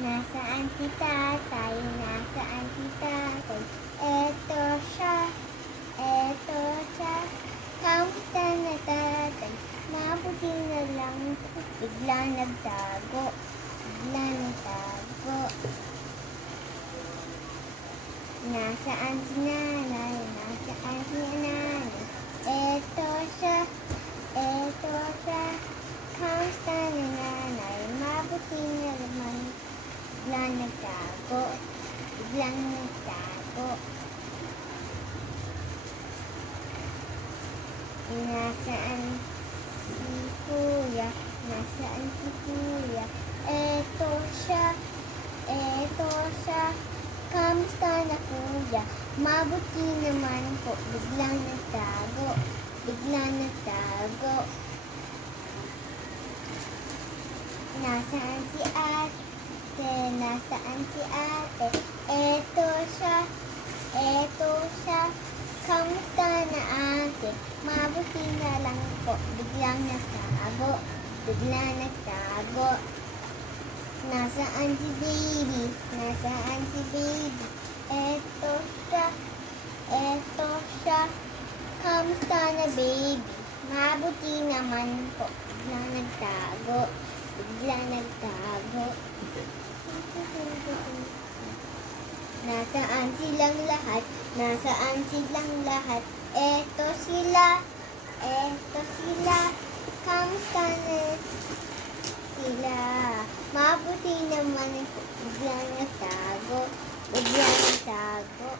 Nasaan si tatay? Nasaan si tatay? Eto siya, eto siya. Kamusta na tatay? Mabuti na lang po. Bigla nagtago, bigla nagtago. Nasaan si nanay? Nasaan si nanay? Eto siya, eto siya. Kamusta na nanay? Mabuti na naman. Biglang nagtago, biglang nagtago. Nasaan si kuya? Nasaan si kuya? Eto siya, eto siya. Kamusta na kuya? Mabuti naman po. Biglang nagtago, biglang nagtago. Nasaan si ate? Nasaan si ate? Eto siya, eto siya. Kamusta na ate? Mabuti na lang po. Biglang nagtago, biglang nagtago. Nasaan si baby? Nasaan si baby? Eto siya, eto siya. Kamusta na baby? Mabuti naman po. Biglang nagtago, biglang nagtago. Nasaan silang lahat? Nasaan silang lahat? Eto sila, eto sila. Kamusta na sila? Mabuti naman po. Biglang nagtago, biglang nagtago.